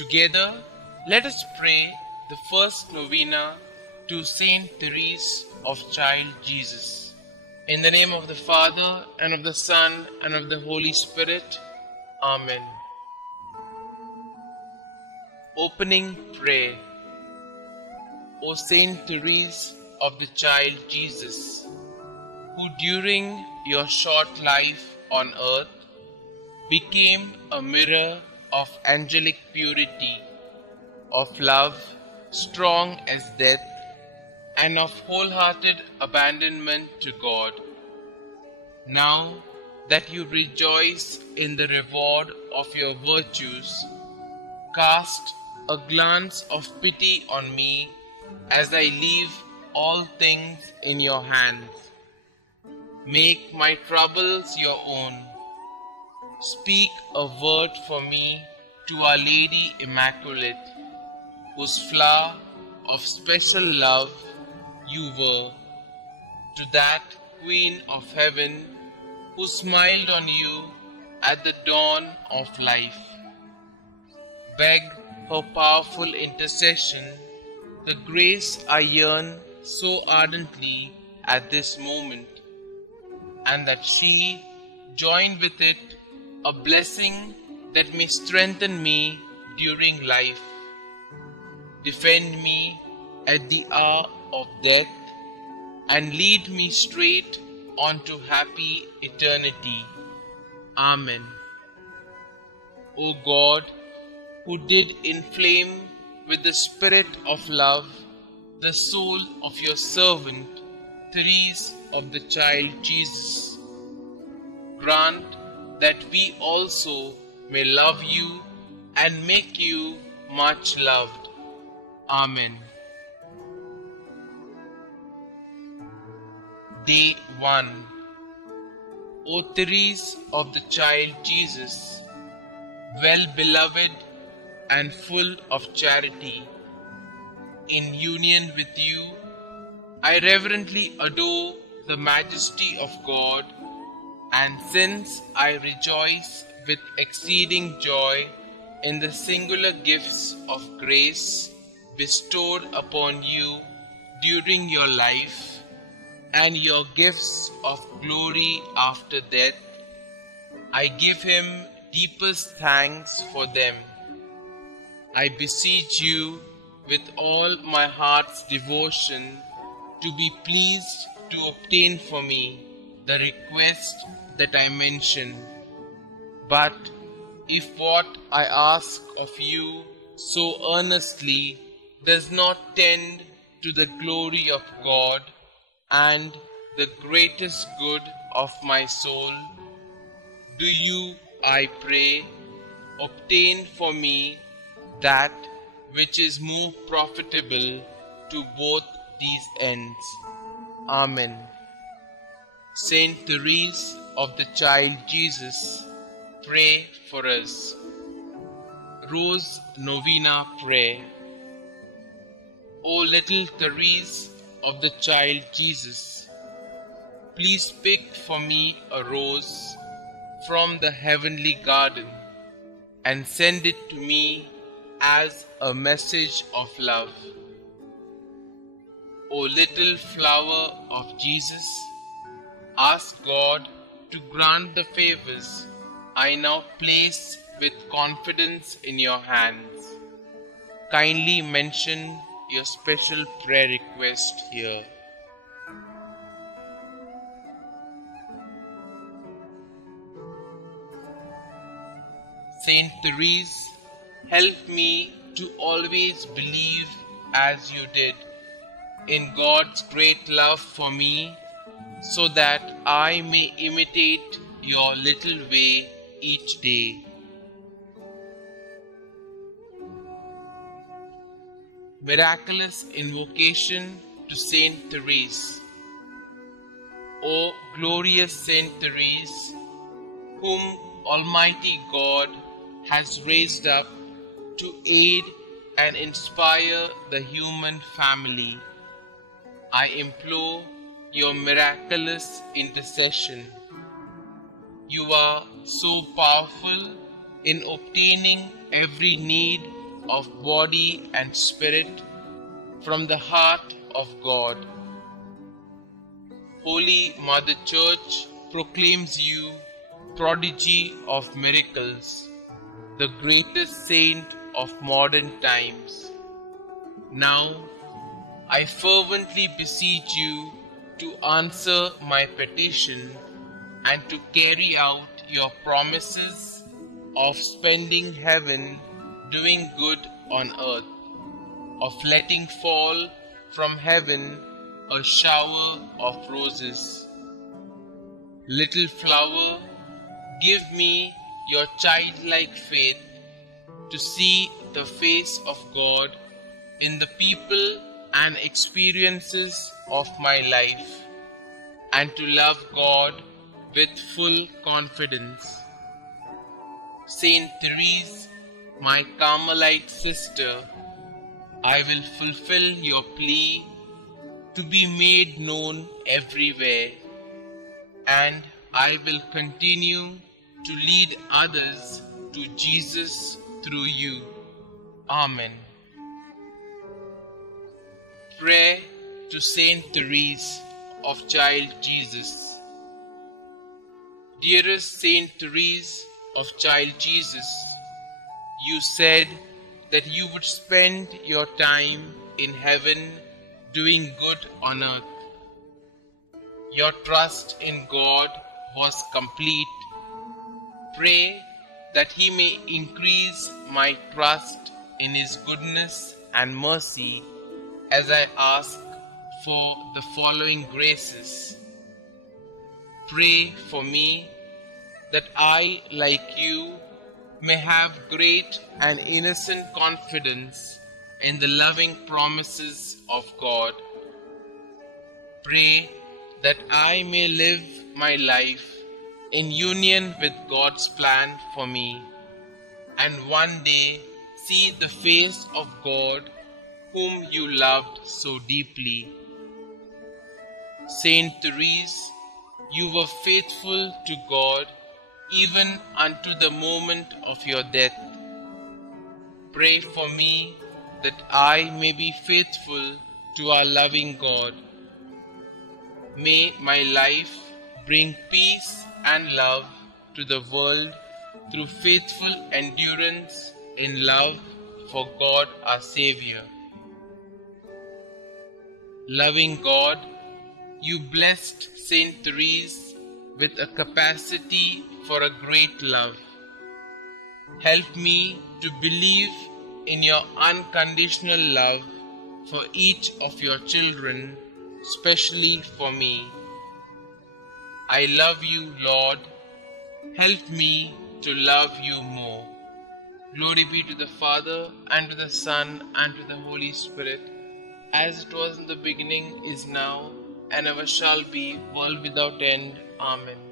Together, let us pray the first novena to Saint Therese of Child Jesus. In the name of the Father, and of the Son, and of the Holy Spirit. Amen. Opening Prayer. O Saint Therese of the Child Jesus, who during your short life on earth became a mirror of angelic purity, of love strong as death, and of wholehearted abandonment to God. Now that you rejoice in the reward of your virtues, cast a glance of pity on me as I leave all things in your hands. Make my troubles your own. Speak a word for me to Our Lady Immaculate, whose flower of special love you were, to that Queen of Heaven who smiled on you at the dawn of life. Beg her powerful intercession, the grace I yearn so ardently at this moment, and that she join with it a blessing that may strengthen me during life, defend me at the hour of death, and lead me straight onto happy eternity. Amen. O God, who did inflame with the spirit of love the soul of your servant, Therese of the Child Jesus, grant that we also may love you and make you much loved. Amen. Day 1. O Therese of the Child Jesus, well beloved and full of charity, in union with you, I reverently adore the majesty of God, and since I rejoice with exceeding joy in the singular gifts of grace bestowed upon you during your life, and your gifts of glory after death, I give Him deepest thanks for them. I beseech you with all my heart's devotion to be pleased to obtain for me the request that I mention. But if what I ask of you so earnestly does not tend to the glory of God and the greatest good of my soul, do you, I pray, obtain for me that which is more profitable to both these ends. Amen. Saint Therese of the Child Jesus, pray for us. Rose Novena Prayer. O little Therese of the Child Jesus, please pick for me a rose from the heavenly garden and send it to me as a message of love. O little flower of Jesus, ask God to grant the favors I now place with confidence in your hands. Kindly mention your special prayer request here. Saint Therese, help me to always believe as you did in God's great love for me, so that I may imitate your little way each day. Miraculous Invocation to Saint Therese. O glorious Saint Therese, whom Almighty God has raised up to aid and inspire the human family, I implore your miraculous intercession. You are so powerful in obtaining every need of body and spirit from the heart of God. Holy Mother Church proclaims you prodigy of miracles, the greatest saint of modern times. Now, I fervently beseech you to answer my petition and to carry out your promises of spending heaven doing good on earth, of letting fall from heaven a shower of roses. Little flower, give me your childlike faith to see the face of God in the people and experiences of my life, and to love God with full confidence. Saint Therese, my Carmelite sister, I will fulfill your plea to be made known everywhere, and I will continue to lead others to Jesus through you. Amen. Prayer to Saint Therese of Child Jesus. Dearest Saint Therese of Child Jesus, you said that you would spend your time in heaven doing good on earth. Your trust in God was complete. Pray that He may increase my trust in His goodness and mercy as I ask for the following graces. Pray for me that I, like you, may have great and innocent confidence in the loving promises of God. Pray that I may live my life in union with God's plan for me, and one day see the face of God whom you loved so deeply. Saint Therese, you were faithful to God even unto the moment of your death. Pray for me that I may be faithful to our loving God. May my life bring peace and love to the world through faithful endurance in love for God our Xavier. Loving God, you blessed Saint Therese with a capacity for a great love. Help me to believe in your unconditional love for each of your children, especially for me. I love you, Lord. Help me to love you more. Glory be to the Father, and to the Son, and to the Holy Spirit, as it was in the beginning, is now, and ever shall be, world without end. Amen.